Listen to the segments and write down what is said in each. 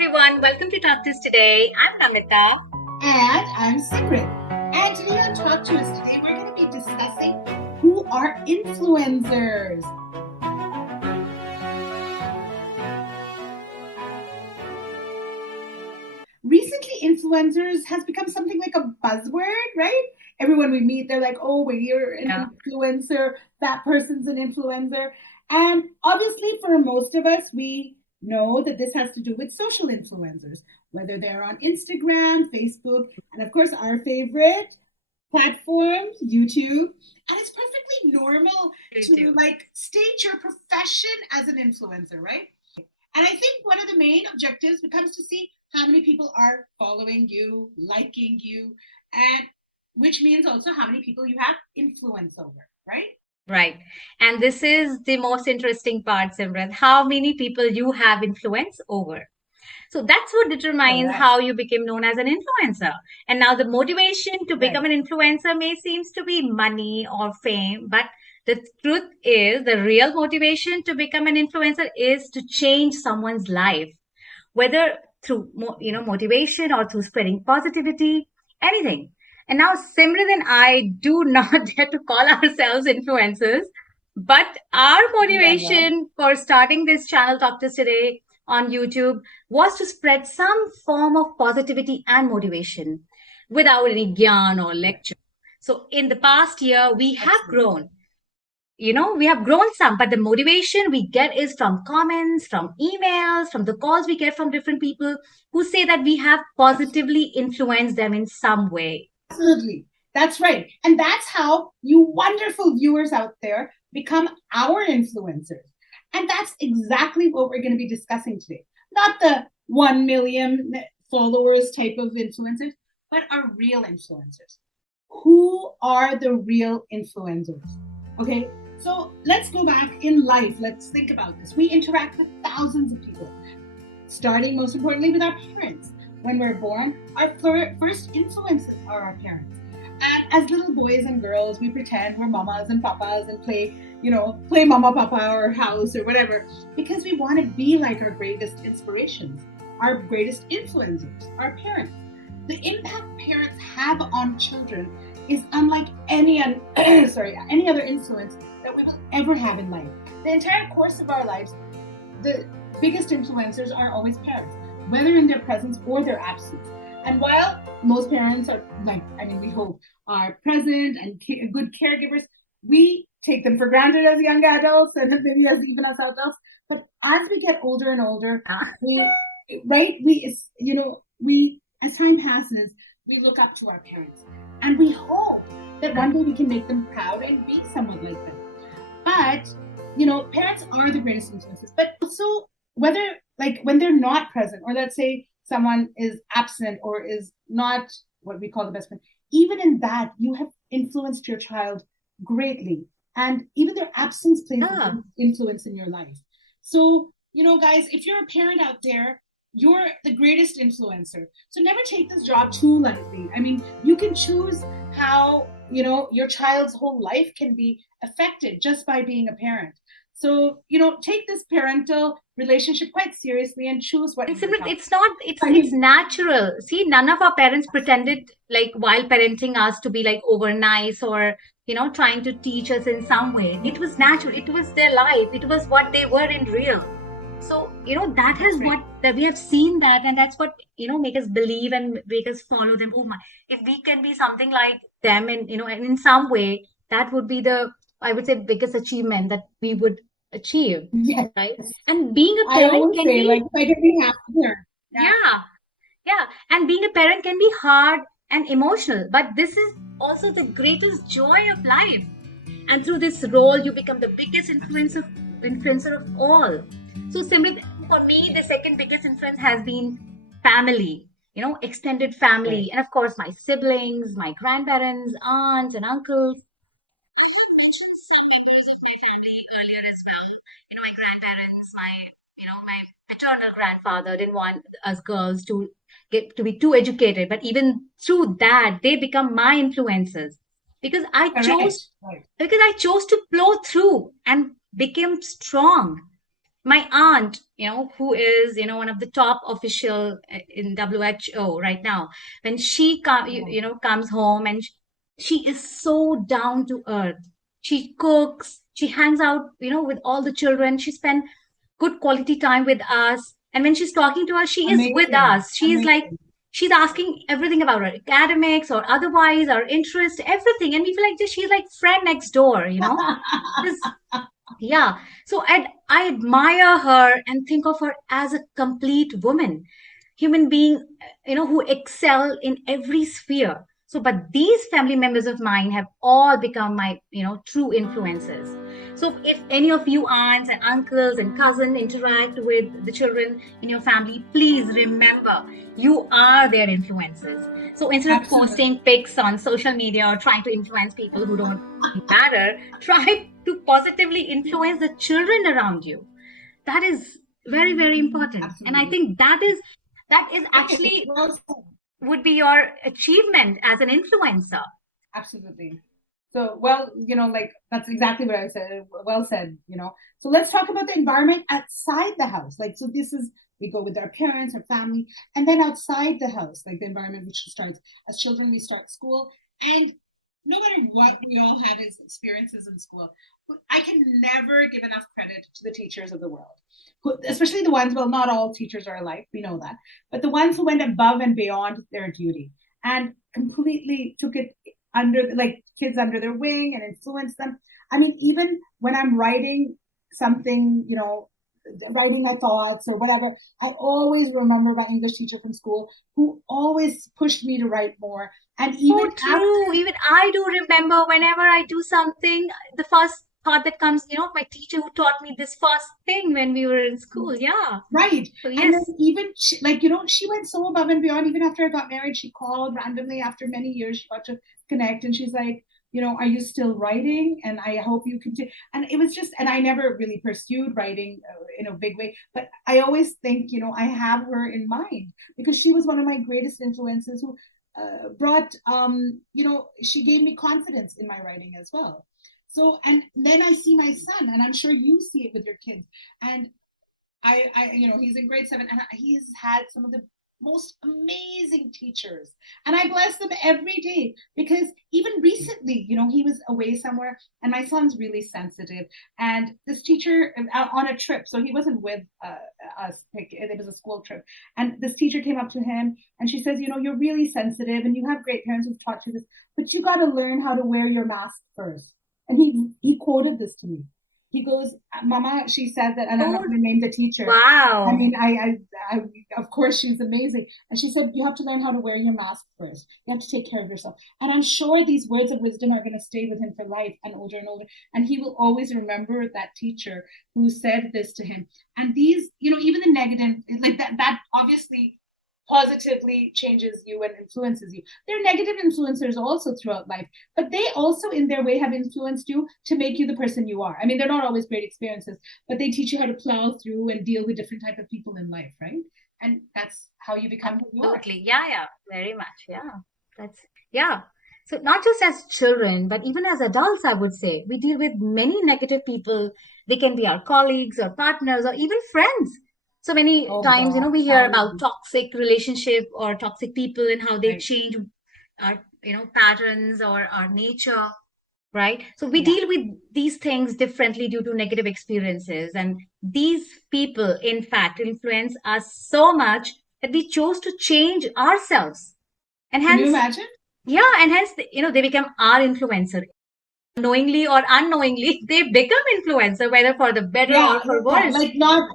everyone, welcome to TalktousToday. I'm Namita. And I'm Simrit. And today on Talk to Us Today, we're going to be discussing who are influencers. Recently, influencers has become something like a buzzword, right? Everyone we meet, they're like, oh, well, you're an influencer, that person's an influencer. And obviously, for most of us, we know that this has to do with social influencers, whether they're on Instagram, Facebook, and of course, our favorite platforms, YouTube. And it's perfectly normal to state your profession as an influencer, right? And I think one of the main objectives becomes to see how many people are following you, liking you, and which means also how many people you have influence over, right? Right. And this is the most interesting part, Simran. How many people you have influence over. So that's what determines how you became known as an influencer. And now the motivation to become an influencer may seems to be money or fame, but the truth is the real motivation to become an influencer is to change someone's life, whether through motivation or through spreading positivity, anything. And now Simran and I do not dare to call ourselves influencers, but our motivation for starting this channel, Talk to Us Today, on YouTube was to spread some form of positivity and motivation without any gyan or lecture. So in the past year, we have grown. We have grown some, but the motivation we get is from comments, from emails, from the calls we get from different people who say that we have positively influenced them in some way. Absolutely. That's right. And that's how you wonderful viewers out there become our influencers. And that's exactly what we're going to be discussing today. Not the 1 million followers type of influencers, but our real influencers. Who are the real influencers? Okay, so let's go back in life. Let's think about this. We interact with thousands of people, starting most importantly with our parents. When we're born, our first influences are our parents. And as little boys and girls, we pretend we're mamas and papas and play mama, papa, or house or whatever, because we want to be like our greatest inspirations, our greatest influencers, our parents. The impact parents have on children is unlike any other influence that we will ever have in life. The entire course of our lives, the biggest influencers are always parents, whether in their presence or their absence. And while most parents are we hope are present and good caregivers, we take them for granted as young adults and maybe even as adults. But as we get older and older, we as time passes, we look up to our parents and we hope that one day we can make them proud and be somewhat like them. But parents are the greatest influences. But also whether when they're not present, or let's say someone is absent or is not what we call the best friend, even in that you have influenced your child greatly, and even their absence plays an influence in your life. So guys, if you're a parent out there, you're the greatest influencer. So never take this job too lightly. I mean, you can choose how your child's whole life can be affected just by being a parent. So, take this parental relationship quite seriously and choose what. It's natural. See, none of our parents pretended while parenting us to be over nice or, trying to teach us in some way. It was natural. It was their life. It was what they were in real. So, that is what that we have seen that, and that's what, make us believe and make us follow them. Oh my, if we can be something like them and, and in some way, that would be the, I would say, biggest achievement that we would achieve. Yes. Right. And being a parent can be if I could be happier. Yeah. And being a parent can be hard and emotional, but this is also the greatest joy of life. And through this role, you become the biggest influencer of all. So Simrit, for me, the second biggest influence has been family, extended family. Right. And of course, my siblings, my grandparents, aunts and uncles. Members of my family earlier as well. My grandparents, my paternal grandfather didn't want us girls to get to be too educated, but even through that, they become my influencers because I chose to plow through and became strong. My aunt, who is, one of the top official in WHO right now, when she comes home, and she is so down to earth. She cooks, she hangs out, with all the children. She spends good quality time with us. And when she's talking to us, she is with Amazing. us. She is like, Amazing. she's asking everything about her academics or otherwise, our interest, everything. And we feel like she's like friend next door. Just yeah. So I admire her and think of her as a complete woman, human being, who excel in every sphere. So, but these family members of mine have all become my, true influences. So, if any of you aunts and uncles and cousins interact with the children in your family, please remember you are their influences. So, instead of Absolutely. posting pics on social media or trying to influence people who don't matter, try to positively influence the children around you. That is very, very important. And I Absolutely. think that is Okay. actually Well said. would be your achievement as an influencer. Absolutely. So, well, like that's exactly what I said. Well said. So let's talk about the environment outside the house. Like, so this is, we go with our parents, our family, and then outside the house, like the environment which starts as children, we start school. And no matter what we all had as experiences in school, I can never give enough credit to the teachers of the world, especially the ones, well, not all teachers are alike, we know that, but the ones who went above and beyond their duty and completely took it under, like kids under their wing and influence them. I mean, even when I'm writing something, writing my thoughts or whatever, I always remember my English teacher from school who always pushed me to write more. And even So after, true. Even I do remember whenever I do something, the first thought that comes, my teacher who taught me this first thing when we were in school. Yeah. right. So And then yes. even she, like, she went so above and beyond. Even after I got married, she called randomly after many years. She got to connect and she's like, are you still writing? And I hope you continue. And it was just, and I never really pursued writing in a big way, but I always think, I have her in mind because she was one of my greatest influences who brought, she gave me confidence in my writing as well. So, and then I see my son, and I'm sure you see it with your kids. And he's in grade 7, and he's had some of the most amazing teachers, and I bless them every day because even recently, he was away somewhere, and my son's really sensitive, and this teacher on a trip, so he wasn't with us. It was a school trip, and this teacher came up to him, and she says, you're really sensitive, and you have great parents who've taught you this, but you got to learn how to wear your mask first. And he quoted this to me. He goes, Mama, she said that, and I'm not Oh, going to name the teacher. I wow. mean, I, of course, she's amazing. And she said, you have to learn how to wear your mask first. You have to take care of yourself. And I'm sure these words of wisdom are going to stay with him for life and older and older. And he will always remember that teacher who said this to him. And these, even the negative, like that obviously positively changes you and influences you. There are negative influencers also throughout life, but they also, in their way, have influenced you to make you the person you are. I mean, they're not always great experiences, but they teach you how to plow through and deal with different type of people in life, right? And that's how you become who you are. Absolutely. Yeah, yeah. Very much. Yeah. That's yeah. So not just as children, but even as adults, I would say, we deal with many negative people. They can be our colleagues or partners or even friends. So many Oh times, God, we hear about thousands. toxic relationship or toxic people and how they Right. change our, patterns or our nature, right? So we Yeah. deal with these things differently due to negative experiences. And these people, in fact, influence us so much that we chose to change ourselves. And Can you hence, imagine? yeah, and hence, they become our influencer. Knowingly or unknowingly, they become influencer, whether for the better Yeah, or for yeah. worse. Like not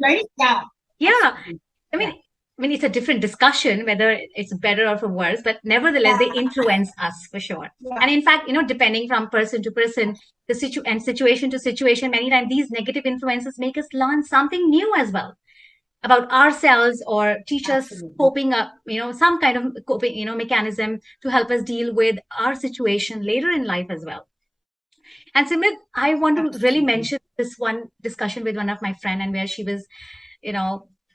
right. Yeah, Yeah. absolutely. I Yeah, mean, it's a different discussion whether it's better or for worse, but nevertheless, they yeah, influence us for sure. yeah. And in fact, depending from person to person, and situation to situation, many times these negative influences make us learn something new as well about ourselves or teach us Absolutely. coping up, some kind of coping, mechanism to help us deal with our situation later in life as well. And Simit, I want to really Absolutely. mention this one discussion with one of my friend, and where she was,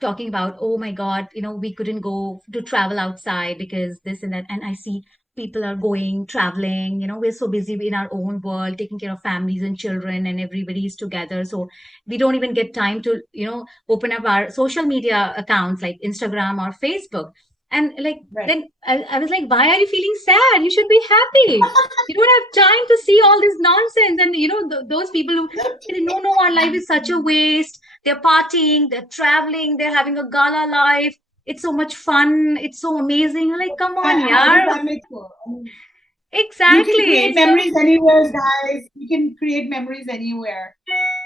talking about, oh my God, we couldn't go to travel outside because this and that. And I see people are going, traveling. We're so busy in our own world, taking care of families and children, and everybody's together. So we don't even get time to, open up our social media accounts like Instagram or Facebook. And like, Right. then I was like, why are you feeling sad? You should be happy. You don't have time to see all this nonsense. And, those people who say, no, no, our life is such a waste. They're partying, they're traveling, they're having a gala life. It's so much fun. It's so amazing. You're like, come on, How does yaar. that make sense? I mean, you can Exactly. create So, memories anywhere, guys. You can create memories anywhere.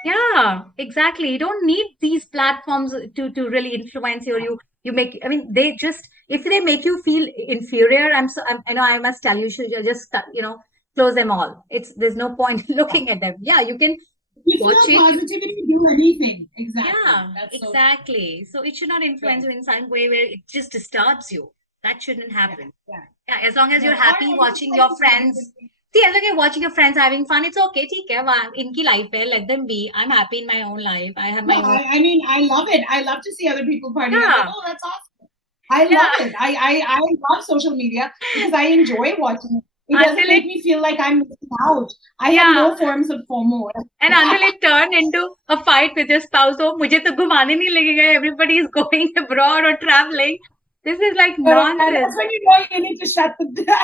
yeah, exactly. You don't need these platforms to really influence you. Or you make. I mean, they just if they make you feel inferior, I know I must tell you, should just close them all. There's no point looking at them. Yeah, you can You watch feel it. positivity, do anything. Exactly. Yeah, That's so exactly. So it should not influence right. you in some way where it just disturbs you. That shouldn't Yeah, happen. yeah. Yeah, as long as No, you're or happy just watching like your friends. See, as long as you're watching your friends having fun, it's okay. ठीक है, इनकी life है, let them be. I'm happy in my own life. I have no, my own. I mean I love it. I love to see other people partying. I'm like, Yeah, oh, that's awesome. I love yeah. it. I love social media because I enjoy watching it. It doesn't Until make it, me feel like I'm missing out. I have yeah, no forms of FOMO. and until it turned into a fight with your spouse. Oh, मुझे तो घुमाने नहीं लगेगा. Everybody is going abroad or traveling. This is like That's nonsense. when you know you need to shut the.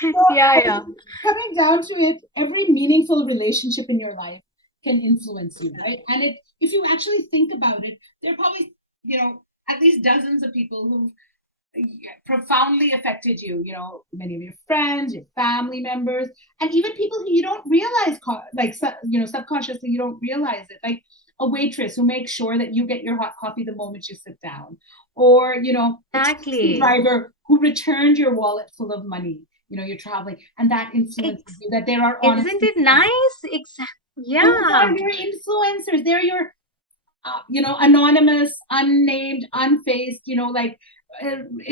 So, Yeah, yeah. coming down to it, every meaningful relationship in your life can influence you, right? And if you actually think about it, there are probably, at least dozens of people who profoundly affected you, many of your friends, your family members, and even people who you don't realize, like, subconsciously you don't realize it. Like a waitress who makes sure that you get your hot coffee the moment you sit down, or, a taxi Exactly. driver who returned your wallet full of money. You're traveling, and that influences Ex- you. That there are honest Isn't it people. nice? Exactly. Those are Yeah. your influencers. They're your, anonymous, unnamed, unfaced, like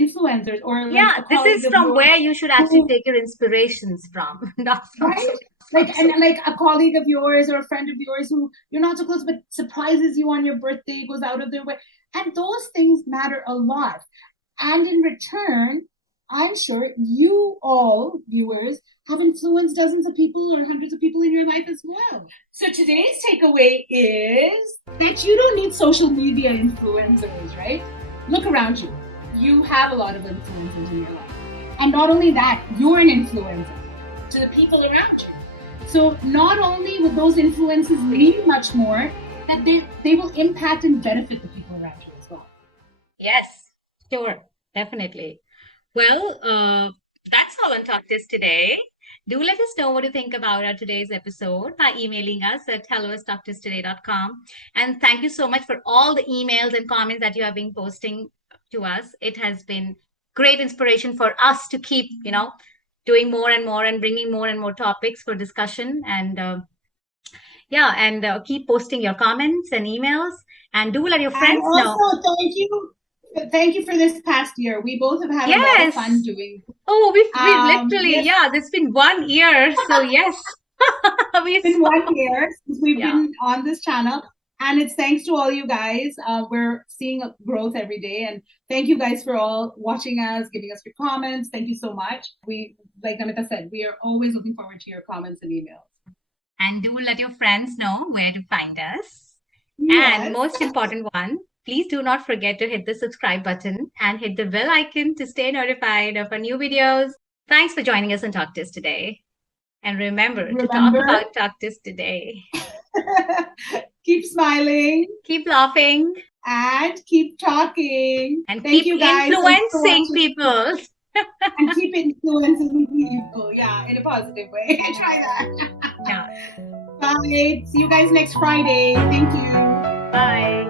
influencers, or like Yeah, a this colleague is of from yours where you should actually who, take your inspirations from, not from right? Like, and like a colleague of yours or a friend of yours who you're not so close, but surprises you on your birthday, goes out of their way. And those things matter a lot. And in return, I'm sure you all, viewers, have influenced dozens of people or hundreds of people in your life as well. So today's takeaway is that you don't need social media influencers, right? Look around you. You have a lot of influencers in your life. And not only that, you're an influencer to the people around you. So not only will those influences mean much more, that they will impact and benefit the people around you as well. Yes, sure, definitely. Well, that's all on Talk This today. Do let us know what you think about our today's episode by emailing us at hello@talktoustoday.com. And thank you so much for all the emails and comments that you have been posting to us. It has been great inspiration for us to keep, doing more and more and bringing more and more topics for discussion. And yeah, and keep posting your comments and emails. And do let your And friends know. also, thank you for this past year. We both have had a lot of fun Yes. doing. Oh, we've literally, Yes, yeah, it's been 1 year. So yes, we it's been saw. 1 year since we've Yeah. been on this channel, and it's thanks to all you guys. We're seeing growth every day, and thank you guys for all watching us, giving us your comments. Thank you so much. We, like Namita said, we are always looking forward to your comments and emails. And do let your friends know where to find us. And Yes. most important one, please do not forget to hit the subscribe button and hit the bell icon to stay notified of our new videos. Thanks for joining us on Talk This today. And remember to talk Remember, about Talk This today. keep smiling Keep laughing and keep talking. and Thank keep you guys. Thanks for influencing watching. people. And keep influencing people. Yeah, in a positive way. Try that. Yeah. Bye. See you guys next Friday. Thank you. Bye.